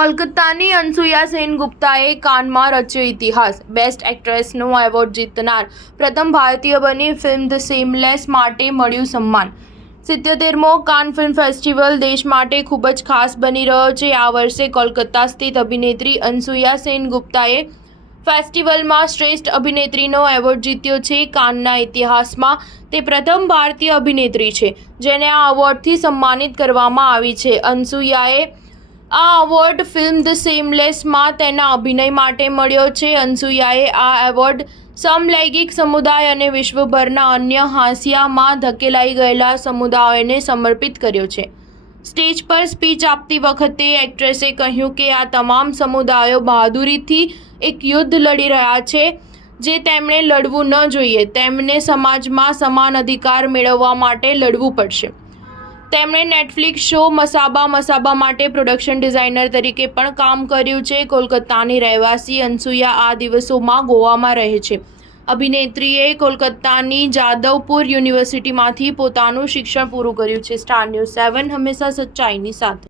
કોલકાતાની અનસુયા સેનગુપ્તાએ કાનમાં રચ્યો ઇતિહાસ। બેસ્ટ એક્ટ્રેસનો એવોર્ડ જીતનાર પ્રથમ ભારતીય બની ફિલ્મ ધ સેમલેસ માટે મળ્યું સન્માન। 77મો કાન ફિલ્મ ફેસ્ટિવલ દેશ માટે ખૂબ જ ખાસ બની રહ્યો છે। આ વર્ષે કોલકાતા સ્થિત અભિનેત્રી અનસુયા સેનગુપ્તાએ ફેસ્ટિવલમાં શ્રેષ્ઠ અભિનેત્રીનો એવોર્ડ જીત્યો છે। કાનના ઇતિહાસમાં તે પ્રથમ ભારતીય અભિનેત્રી છે જેને આ એવોર્ડથી સન્માનિત કરવામાં આવી છે। અનસુયાએ આ એવોર્ડ ફિલ્મ ધ સેમલેસમાં તેના અભિનય માટે મળ્યો છે। અનસુયાએ આ એવોર્ડ સમલૈંગિક સમુદાય અને વિશ્વભરના અન્ય હાંસિયામાં ધકેલાઈ ગયેલા સમુદાયોને સમર્પિત કર્યો છે। સ્ટેજ પર સ્પીચ આપતી વખતે એક્ટ્રેસે કહ્યું કે આ તમામ સમુદાયો બહાદુરીથી એક યુદ્ધ લડી રહ્યા છે જે તેમણે લડવું ન જોઈએ। તેમને સમાજમાં સમાન અધિકાર મેળવવા માટે લડવું પડશે। તેમણે નેટફ્લિક્સ શો મસાબા માટે પ્રોડક્શન ડિઝાઇનર તરીકે પણ કામ કર્યું છે। કોલકાતાની રહેવાસી અનસુયા આ દિવસોમાં ગોવામાં રહે છે। અભિનેત્રીએ કોલકાતાની જાદવપુર યુનિવર્સિટીમાંથી પોતાનું શિક્ષણ પૂરું કર્યું છે। સ્ટાર ન્યૂઝ 7 હંમેશા સચ્ચાઈની સાથે।